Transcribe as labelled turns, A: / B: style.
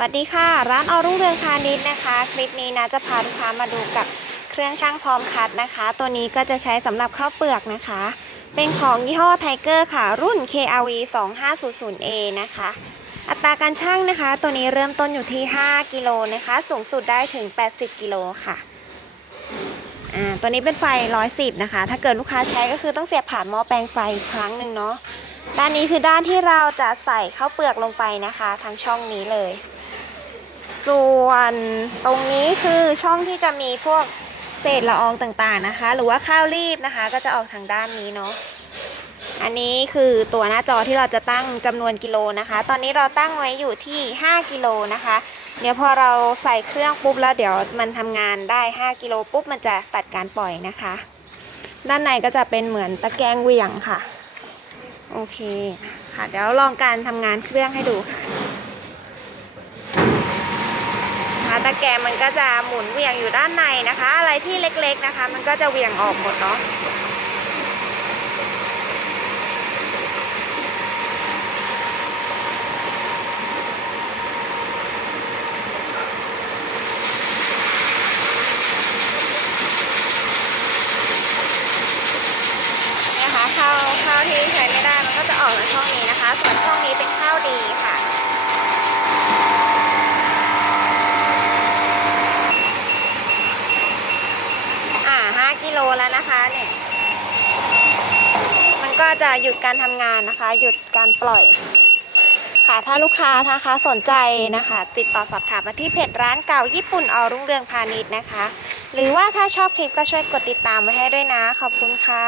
A: สวัสดีค่ะ ร้านออรุ่งเรืองพาณิชย์นะคะ คลิปนี้นะจะพาลูกค้ามาดูกับเครื่องช่างพร้อมคัดนะคะ ตัวนี้ก็จะใช้สำหรับข้าวเปลือกนะคะ เป็นของยี่ห้อไทเกอร์ค่ะ รุ่น KRV 2500A นะคะ อัตราการช่างนะคะ ตัวนี้เริ่มต้นอยู่ที่ 5 กิโลนะคะ สูงสุดได้ถึง 80 กิโลค่ะอ่าตัวนี้เป็นไฟ 110 นะคะ ถ้าเกิดลูกค้าใช้ก็คือต้องเสียบผ่านหม้อแปลงไฟอีกครั้งหนึ่งเนาะ ด้านนี้คือด้านที่เราจะใส่ข้าวเปลือกลงไปนะคะทางช่องนี้เลย ส่วนตรงนี้คือช่องที่จะมีพวกเศษละอองต่างๆนะคะ หรือว่าข้าวรีบนะคะ ก็จะออกทางด้านนี้เนาะอันนี้คือตัวหน้าจอที่เราจะตั้งจำนวนกิโลนะคะ ตอนนี้เราตั้งไว้อยู่ที่ 5 กิโลนะคะ เดี๋ยวพอเราใส่เครื่องปุ๊บแล้วเดี๋ยวมันทำงานได้ 5 กิโลปุ๊บมันจะตัดการปล่อยนะคะ ด้านในก็จะเป็นเหมือนตะแกรงเหวี่ยงค่ะ โอเคค่ะ เดี๋ยวลองการทำงานเครื่องให้ดูค่ะค่ะตะแกรงมันก็จะหมุนเหวียงอยู่ด้านในนะคะ อะไรที่เล็กๆนะคะ มันก็จะเหวียงออกหมดเนาะเนี่ยค่ะข้าวข้าวที่ใช้ไม่ได้ ส่วนช่องนี้เป็นข้าวดีค่ะ อ่า5กิโลแล้วนะคะเนี่ยมันก็จะหยุดการทำงานนะคะ หยุดการปล่อย ค่ะถ้าลูกค้านะคะสนใจนะคะ ติดต่อสอบถามมาที่เพจร้านเก่าญี่ปุ่นออรุ่งเรืองพาณิชย์นะคะ หรือว่าถ้าชอบคลิปก็ช่วยกดติดตามไว้ให้ด้วยนะ ขอบคุณค่ะ